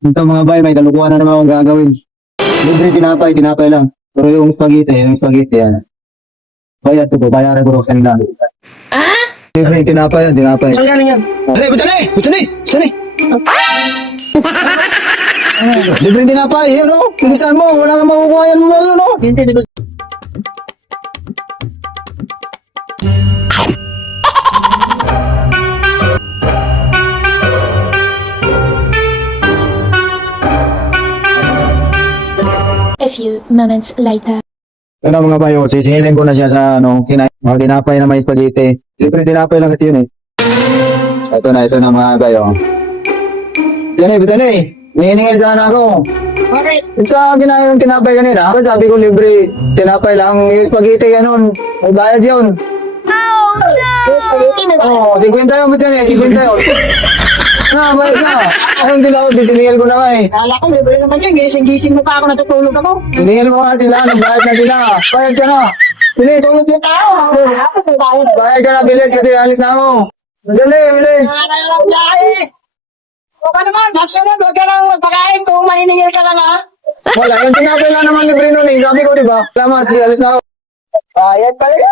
Ito mga bay, may kalukuhan na naman akong gagawin. Libre tinapay lang. Pero yung spaghetti yan. Bayad ko po, bayaran ko sa kanila. Libre tinapay yan. Saan galing yan? Dali, basta ni! Libre tinapay, yun o. Pilisan mo, wala kang makukuha yan mo, yun o. Hindi. A few moments later. Ano mga bayo, sisingilin ko na siya sa mga tinapay na may spaghetti. Libre tinapay lang kasi yun eh. Ito na mga bayo. Basta ni, hihiningil sana ako. Bakit? Sa ginahin ng tinapay kanina, sabi ko libre tinapay lang, yung spaghetti ganun. May bayad yun. Spaghetti na ba? Oo, 50 yun, basta ni, 50 yun. Bayad na. Ayun sila ako, siningil ko na nga eh. Kala ko, libre naman yan. Gising-gising mo pa ako, natutulog ako. Siningil mo nga sila, nagbayad na sila. Bayad ka na. Bilis. Tulog yung tao. Ako po tayo. Bayad ka na, bilis kasi alis na ako. Dali. Nakakalang biyahe. O ka naman, kasunod, huwag ka nang magpakain kung maniningil ka lang ha. Wala, yung tinapay lang naman libre nun eh. Sabi ko, diba? Salamat, alis na ako. Bayad pa rin.